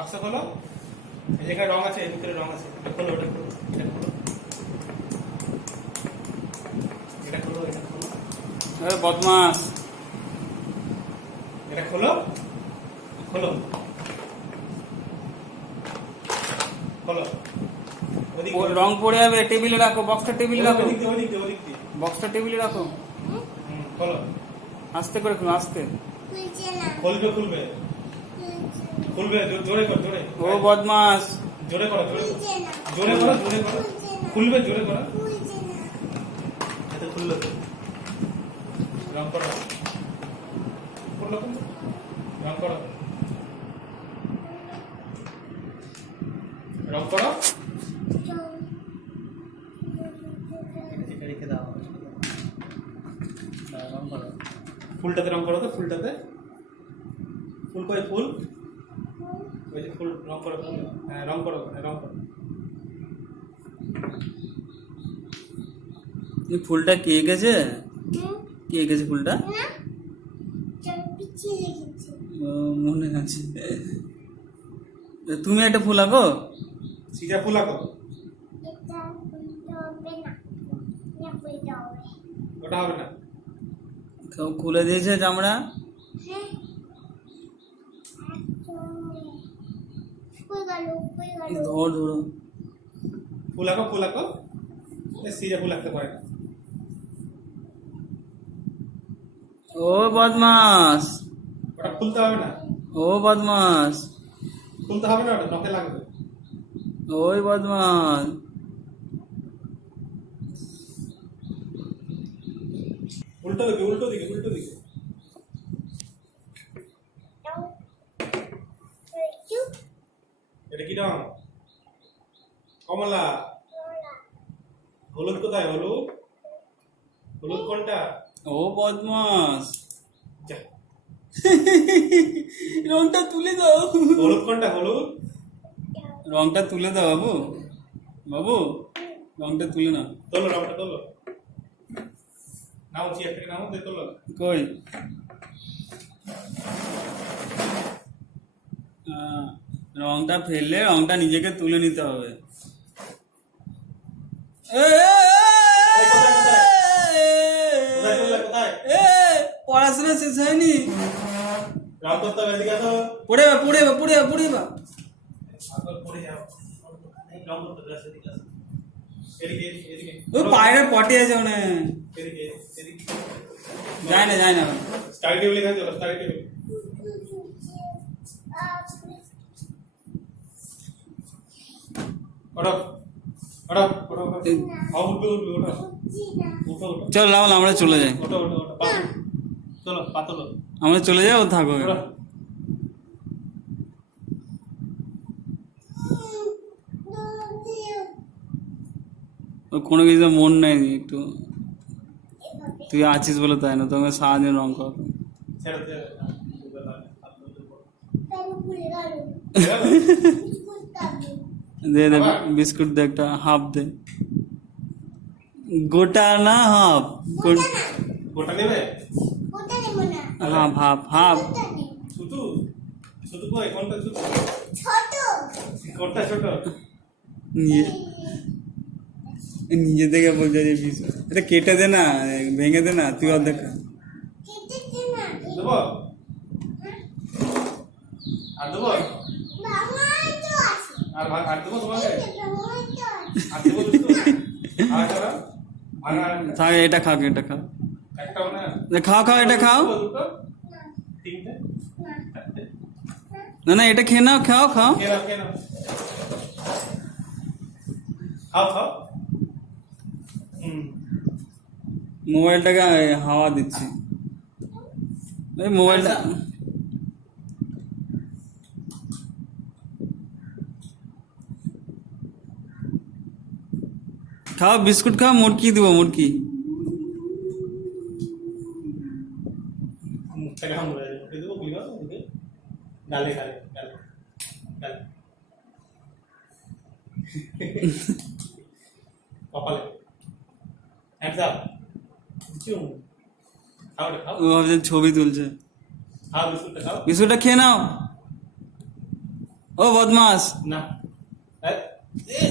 বাক্স খোলো, যেখানে রং আছে এর ভিতরে রং আছে, এটা খোলো, ওটা খোলো, এটা খোলো, এটা খোলো, এটা খোলো, বদমাস। এটা খোলো, খোলো, খোলো, ওদিকে রং পড়ে যাবে, টেবিলে রাখো, বক্সটা টেবিলে রাখো, ওদিক দিয়ে, ওদিক দিয়ে, ওদিক দিয়ে, বক্সটা টেবিলে রাখো। খোলো, আস্তে করে খুলো, আস্তে। খুলবে, খুলবে, খুলবে, জোরে কর, জোরে, ও বদমাস। জোরে করো, জোরে করো, জোরে করো, জোরে করো, খুলবে, জোরে করো, এটা খুললো তো। রং করো, খুললো, খুললো, রং করো, রং করো, এটা রেখে দাও, রং করো, ফুলটাতে রং করো তো, ফুলটাতে, ফুল কই, ফুল, ওই যে ফুল, রং করো, ফুল, হ্যাঁ রং করো, হ্যাঁ রং করো, এই ফুলটা কে এঁকেছে? কে এঁকেছে ফুলটা? ও, মনে আছে। তুমি একটা ফুল আঁকো। সিজা ফুল আঁকো, ওটা হবে না, কেউ খুলে দিয়েছে জামড়া। ধর ধরো। ফুল আঁকো, ফুল আঁকো, সিজা ফুল আঁকতে পারে না, ও বদমাস, ওটা খুলতে হবে না, ও বদমাস, খুলতে হবে না, ওটা নখে লাগবে, ওই বদমাস। উল্টো দিকে, উল্টো দিকে, উল্টো দিকে, এটা কি রং? কমলা, হলুদ কোথায়, হলুদ, হলুদ কোনটা? ও বদমাস। যা, রংটা তুলে দাও, হলুদ কোনটা, হলুদ, রংটা তুলে দাও বাবু, বাবু রংটা তুলে নাও। তোলো, রংটা তোলো, নাও, চেয়ার থেকে নাও, দিয়ে তোলো, কই? রংটা ফেললে রংটা নিজেকে তুলে নিতে হবে। কোথায় তুললে, কোথায়? পড়াশোনা শেষ হয়নি। রং করতে হবে, এদিকে আসো, পড়ে বা পড়ে বা পড়ে বা পড়ে বা আবার পড়ে যাও, রং করতে হবে, এদিকে আসো, এদিকে, এদিকে, ওই পায়ের পটে আছে মানে। এদিকে, এদিকে, যায় না যায় না। স্টাডি টেবিল এখানে চলো, স্টাডি টেবিল, ওঠো, ওঠো, ওঠো, ওঠো, উঠবে, উঠবে, ওঠো, উঠো, ওঠো, চলো লাও আমরা চলে যাই, ওঠো, ওঠো, ওঠো, চলো, পাতলো, আমরা চলে যাই, ও থাকো। ওঠো, ওর কোনো কিছু মন নেই একটু। তুই আছিস বলে তাই না, তোমাকে সারাদিন রং কর। ছেড়ে দে, দে দে বিস্কুট দে, একটা হাফ দে, গোটা না হাফ, গোটা নেবে, হাফ হাফ হাফ। শুধু, শুধু কই, কোনটা শুধু, কোনটা ছোট, নিজে নিজে থেকে বলছে যে বিস্কুট, এটা কেটে দে না, ভেঙে দে না, তুই অর্ধেক খা। দেবো, আর দেবো, আর ভাত, আর দেবো তোমাকে, আর দেবো দুটো, আর একটা দাও, ভাঙা, থাক, এটা খাও, এটা খাও, একটাও না, খাও খাও, এটা খাও। দুটো, তিনটে, চারটে, না না, এটা খেয়ে নাও, খাও খাও। খেয়ে নাও, খেয়ে নাও, খাও, খাও, মোবাইলটাকে হাওয়া দিচ্ছি, এই মোবাইলটা। খাও বিস্কুট খাও, মুরকি দিব, মুরকি। মুখটাকে হামড়ে দেবো, গুলি দাও, গালে, গালে, গালে, গালে, কপালে, হ্যান্ডস আপ, খাও রে, খাও, ও ভাবছে ছবি তুলছে। খাও, বিস্কুটটা খাও, বিস্কুটটা খেয়ে নাও, ও বদমাস না এ, এ,